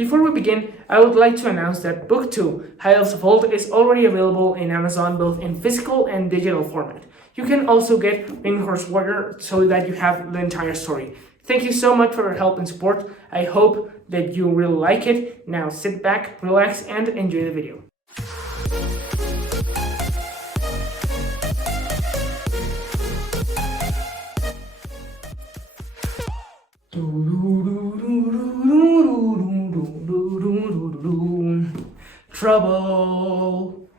Before we begin, I would like to announce that Book 2, Hiles of Old, is already available in Amazon both in physical and digital format. You can also get Winged Horse Warrior so that you have the entire story. Thank you so much for your help and support. I hope that you really like it. Now sit back, relax, and enjoy the video. Trouble.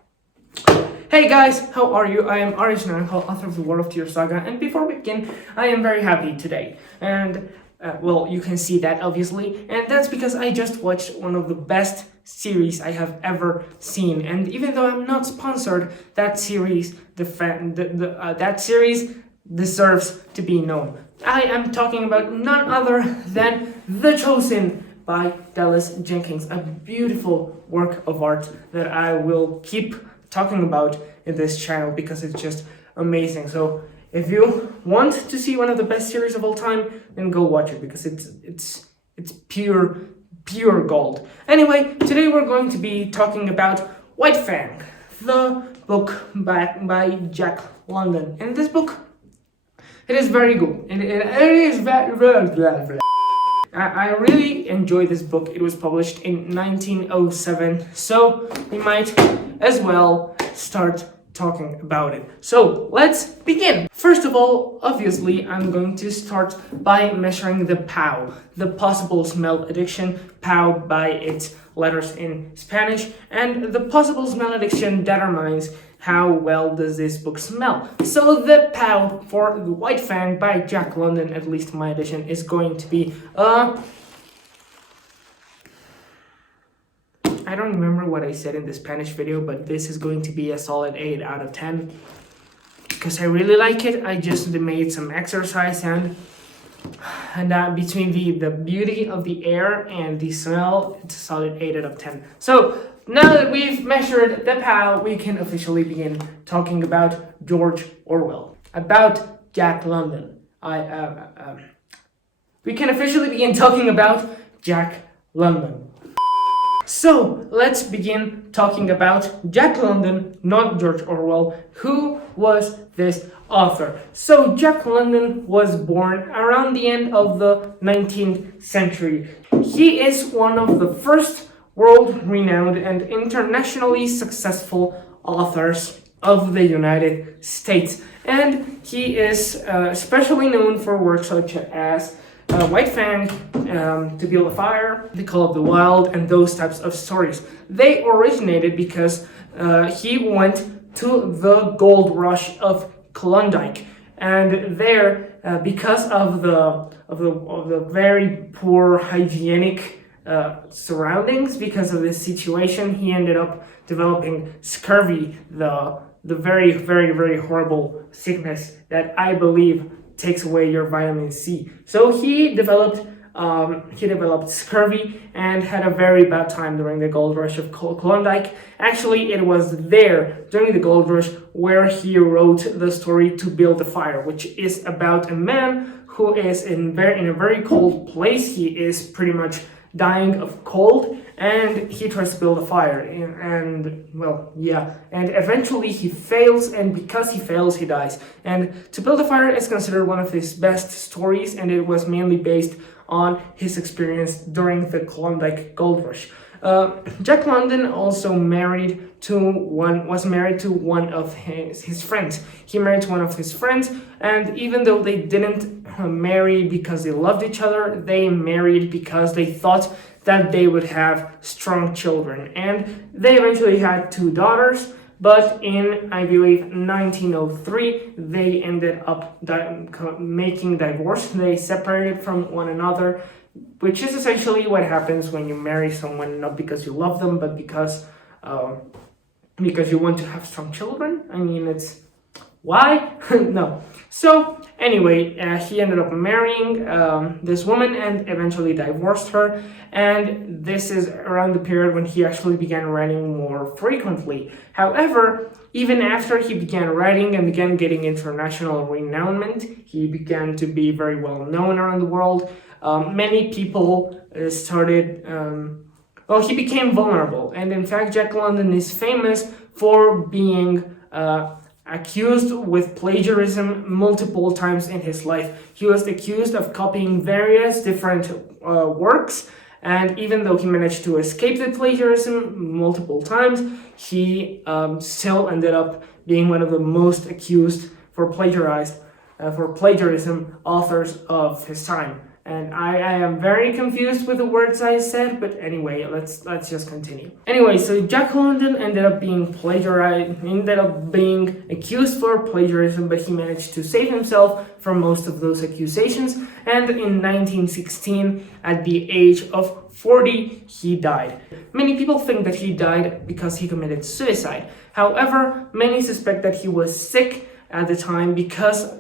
Hey guys, how are you? I am ARTE, author of the World of Tears saga, and before we begin, I am very happy today. And well, you can see that obviously, and that's because I just watched one of the best series I have ever seen. And even though I'm not sponsored, that series, that series deserves to be known. I am talking about none other than The Chosen by Dallas Jenkins, a beautiful work of art that I will keep talking about in this channel because it's just amazing. So if you want to see one of the best series of all time, then go watch it because it's pure gold. Anyway, today we're going to be talking about White Fang, the book by Jack London. And this book, it is very good. It is very I really enjoy this book. It was published in 1907, so we might as well start talking about it. So let's begin. First of all, obviously, I'm going to start by measuring the POW, the possible smell addiction, POW by its letters in Spanish, and the possible smell addiction determines how well does this book smell. So the POW for The White Fang by Jack London, at least my edition, is going to be I don't remember what I said in the Spanish video, but this is going to be a solid 8 out of 10 because I really like it. I just made some exercise and between the beauty of the air and the smell, it's a solid 8 out of 10. So now that we've measured the POW, we can officially begin talking about George Orwell, about Jack London. We can officially begin talking about Jack London. So let's begin talking about Jack London, not George Orwell. Who was this author? So Jack London was born around the end of the 19th century. He is one of the first world-renowned and internationally successful authors of the United States. And he is especially known for works such as White Fang, To Build a Fire, The Call of the Wild, and those types of stories. They originated because he went to the gold rush of Klondike, and there, because of the very poor hygienic surroundings, because of this situation, he ended up developing scurvy, the very, very, very horrible sickness that I believe takes away your vitamin C. So he developed scurvy and had a very bad time during the gold rush of Klondike. Actually, it was there during the gold rush where he wrote the story To Build a Fire, which is about a man who is in a very cold place. He is pretty much dying of cold, and he tries to build a fire, and well, yeah, and eventually he fails, and because he fails, he dies. And To Build a Fire is considered one of his best stories, and it was mainly based on his experience during the Klondike Gold Rush. Jack London also was married to one of his friends. He married one of his friends, and even though they didn't marry because they loved each other, they married because they thought that they would have strong children. And they eventually had 2 daughters, but in, I believe, 1903, they ended up making divorce. They separated from one another, which is essentially what happens when you marry someone, not because you love them, but because you want to have strong children. I mean, it's why? No. So anyway, he ended up marrying this woman and eventually divorced her. And this is around the period when he actually began writing more frequently. However, even after he began writing and began getting international renownment, he began to be very well known around the world. many people started. Well, he became vulnerable, and in fact, Jack London is famous for being accused with plagiarism multiple times in his life. He was accused of copying various different works, and even though he managed to escape the plagiarism multiple times, he still ended up being one of the most accused for plagiarism authors of his time. And I am very confused with the words I said, but anyway, let's just continue. Anyway, so Jack London ended up being accused for plagiarism, but he managed to save himself from most of those accusations. And in 1916, at the age of 40, he died. Many people think that he died because he committed suicide. However, many suspect that he was sick at the time, because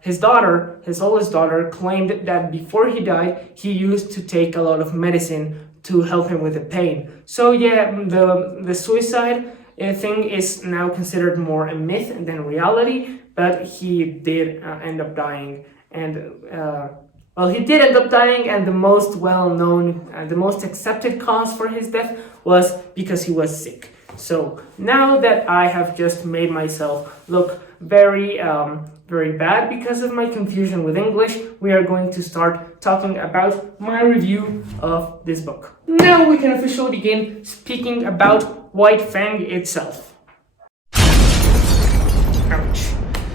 his oldest daughter claimed that before he died, he used to take a lot of medicine to help him with the pain. So yeah, the suicide thing is now considered more a myth than reality, but he did end up dying. And he did end up dying, and the most well-known, the most accepted cause for his death was because he was sick. So now that I have just made myself look very bad because of my confusion with English, we are going to start talking about my review of this book. Now we can officially begin speaking about White Fang itself. Ouch.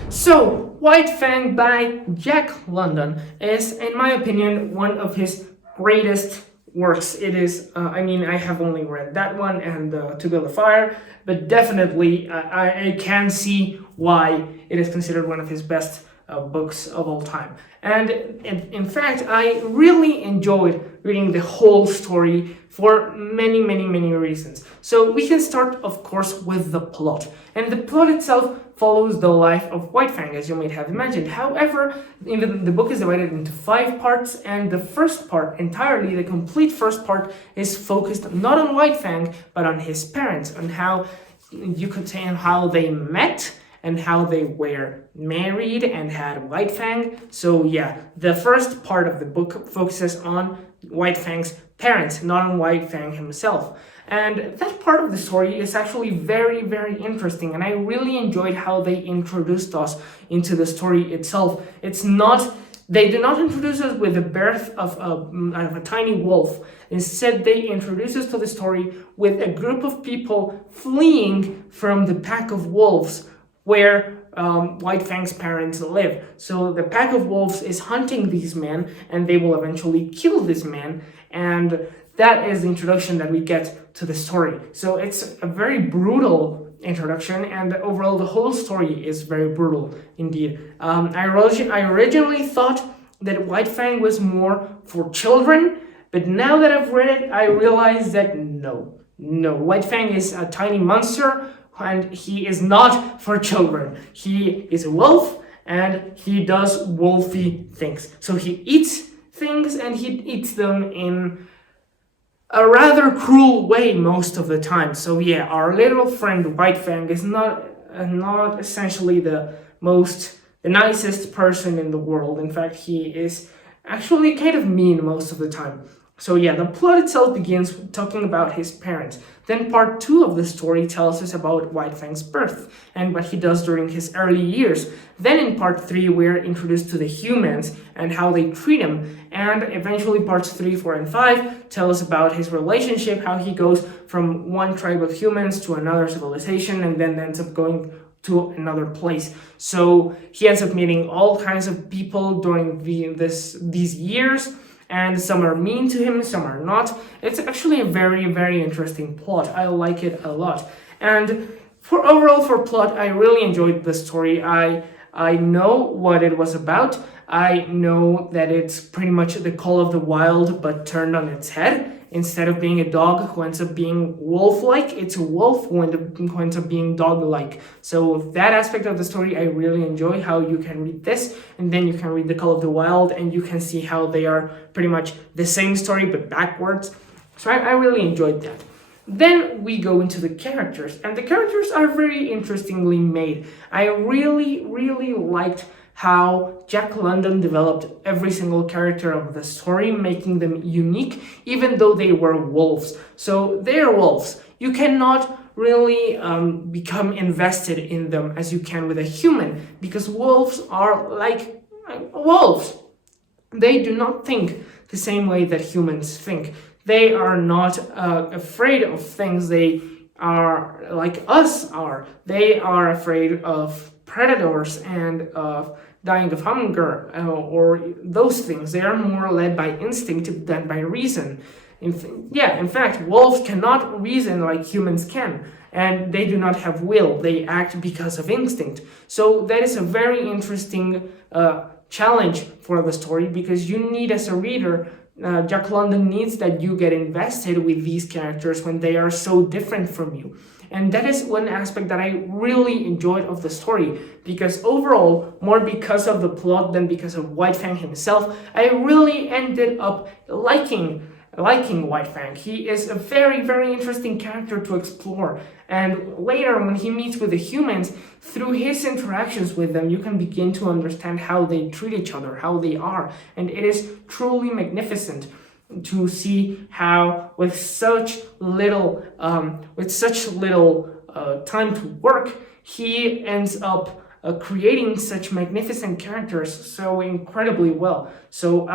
So, White Fang by Jack London is, in my opinion, one of his greatest works. It is, I have only read that one and To Build a Fire, but definitely I can see why it is considered one of his best books of all time. And in fact, I really enjoyed reading the whole story for many reasons. So we can start, of course, with the plot. And the plot itself follows the life of White Fang, as you might have imagined. However, the book is divided into 5 parts, and the first part, entirely, the complete first part, is focused not on White Fang, but on his parents, on how, you could say, on how they met, and how they were married and had White Fang. So yeah, the first part of the book focuses on White Fang's parents, not on White Fang himself. And that part of the story is actually very interesting, and I really enjoyed how they introduced us into the story itself. They do not introduce us with the birth of a tiny wolf. Instead, they introduce us to the story with a group of people fleeing from the pack of wolves where White Fang's parents live. So the pack of wolves is hunting these men, and they will eventually kill this man, and that is the introduction that we get to the story. So it's a very brutal introduction, and overall the whole story is very brutal indeed. I originally thought that White Fang was more for children, but now that I've read it, I realize that no. White Fang is a tiny monster, and he is not for children. He is a wolf, and he does wolfy things. So he eats things, and he eats them in a rather cruel way most of the time. So yeah, our little friend White Fang is not essentially the nicest person in the world. In fact, he is actually kind of mean most of the time. So yeah, the plot itself begins talking about his parents. Then part 2 of the story tells us about White Fang's birth and what he does during his early years. Then in part 3, we're introduced to the humans and how they treat him. And eventually parts 3, 4, and 5 tell us about his relationship, how he goes from one tribe of humans to another civilization and then ends up going to another place. So he ends up meeting all kinds of people during these years. And some are mean to him, some are not. It's actually a very interesting plot. I like it a lot. And for plot, I really enjoyed the story. I know what it was about. I know that it's pretty much the Call of the Wild, but turned on its head. Instead of being a dog who ends up being wolf-like, it's a wolf who ends up being dog-like. So that aspect of the story, I really enjoy, how you can read this, and then you can read The Call of the Wild, and you can see how they are pretty much the same story, but backwards. So I really enjoyed that. Then we go into the characters, and the characters are very interestingly made. I really liked how Jack London developed every single character of the story, making them unique, even though they were wolves. So they are wolves. You cannot really become invested in them as you can with a human, because wolves are like wolves. They do not think the same way that humans think. They are not afraid of things. They are like us are. They are afraid of predators and of dying of hunger or those things. They are more led by instinct than by reason. In fact, wolves cannot reason like humans can, and they do not have will. They act because of instinct. So that is a very interesting challenge for the story, because you need, as a reader, Jack London needs that you get invested with these characters when they are so different from you. And that is one aspect that I really enjoyed of the story, because overall, more because of the plot than because of White Fang himself, I really ended up liking White Fang. He is a very, very interesting character to explore. And later, when he meets with the humans, through his interactions with them, you can begin to understand how they treat each other, how they are. And it is truly magnificent to see how, with such little time to work, he ends up creating such magnificent characters so incredibly well. So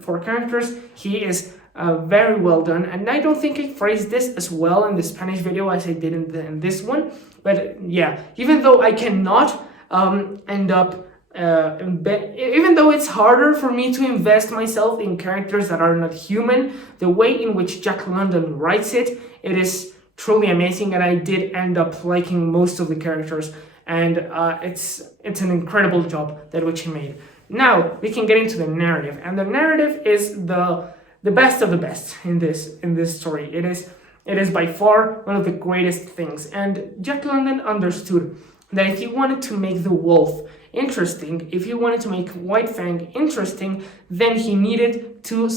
for characters, he is very well done, and I don't think I phrased this as well in the Spanish video as I did in this one, but yeah, even though I cannot end up even though it's harder for me to invest myself in characters that are not human, the way in which Jack London writes it is truly amazing, and I did end up liking most of the characters, and it's an incredible job that which he made. Now we can get into the narrative, and the narrative is the best of the best in this story. It is by far one of the greatest things, and Jack London understood that if he wanted to make the wolf interesting, if he wanted to make White Fang interesting, then he needed to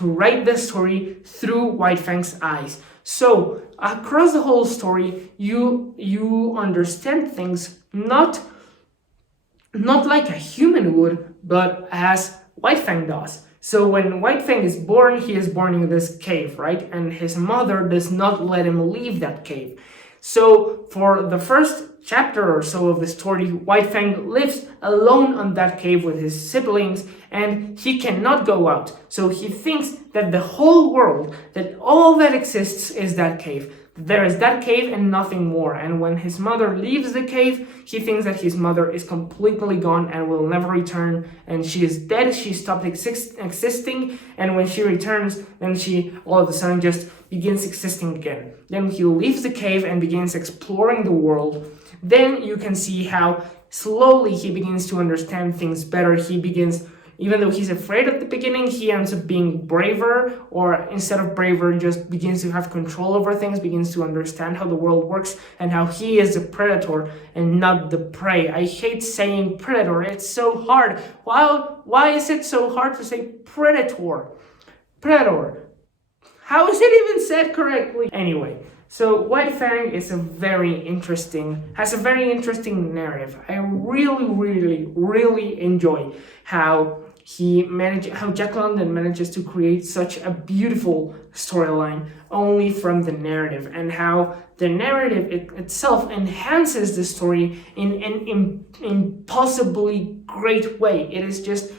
write the story through White Fang's eyes. So across the whole story, you understand things not like a human would, but as White Fang does. So when White Fang is born, he is born in this cave, right? And his mother does not let him leave that cave. So for the first chapter or so of the story, White Fang lives alone on that cave with his siblings, and he cannot go out. So he thinks that the whole world, that all that exists is that cave. There is that cave and nothing more. And when his mother leaves the cave, he thinks that his mother is completely gone and will never return, and she is dead. She stopped existing, and when she returns, then she all of a sudden just begins existing again. Then he leaves the cave and begins exploring the world. Then you can see how slowly he begins to understand things better. He begins, even though he's afraid at the beginning, he ends up being braver, or instead of braver, just begins to have control over things, begins to understand how the world works and how he is the predator and not the prey. I hate saying predator. It's so hard. Why is it so hard to say predator? Predator. How is it even said correctly? Anyway, so White Fang has a very interesting narrative. I really enjoy how Jack London manages to create such a beautiful storyline only from the narrative, and how the narrative itself enhances the story in an impossibly great way. It is just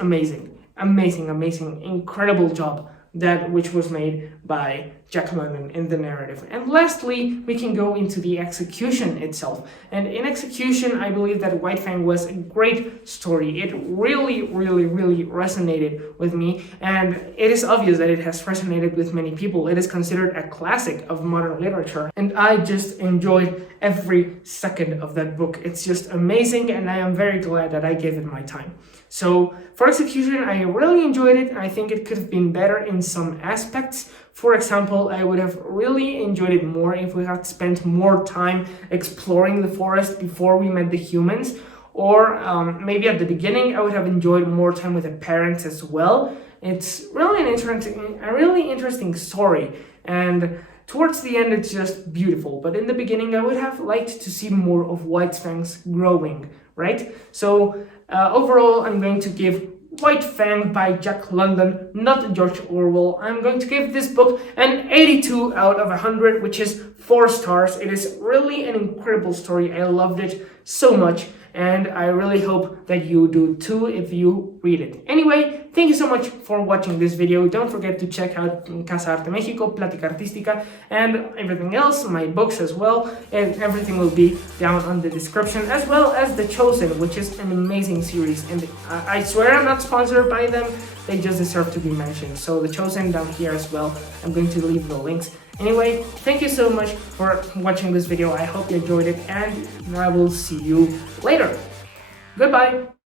amazing, incredible job that which was made by Jack London in the narrative. And lastly, we can go into the execution itself. And in execution, I believe that White Fang was a great story. It really resonated with me, and it is obvious that it has resonated with many people. It is considered a classic of modern literature, and I just enjoyed every second of that book. It's just amazing, and I am very glad that I gave it my time. So for execution, I really enjoyed it. I think it could have been better in some aspects. For example, I would have really enjoyed it more if we had spent more time exploring the forest before we met the humans. Or maybe at the beginning, I would have enjoyed more time with the parents as well. It's really a really interesting story. And towards the end, it's just beautiful. But in the beginning, I would have liked to see more of White Fang's growing right? So overall, I'm going to give White Fang by Jack London, not George Orwell. I'm going to give this book an 82 out of 100, which is 4 stars. It is really an incredible story. I loved it so much, and I really hope that you do too if you read it. Anyway, thank you so much for watching this video. Don't forget to check out CASA ARTE México, Plática Artística, and everything else, my books as well, and everything will be down on the description, as well as The Chosen, which is an amazing series, and I swear I'm not sponsored by them, they just deserve to be mentioned. So The Chosen down here as well, I'm going to leave the links. Anyway, thank you so much for watching this video. I hope you enjoyed it, and I will see you later. Goodbye!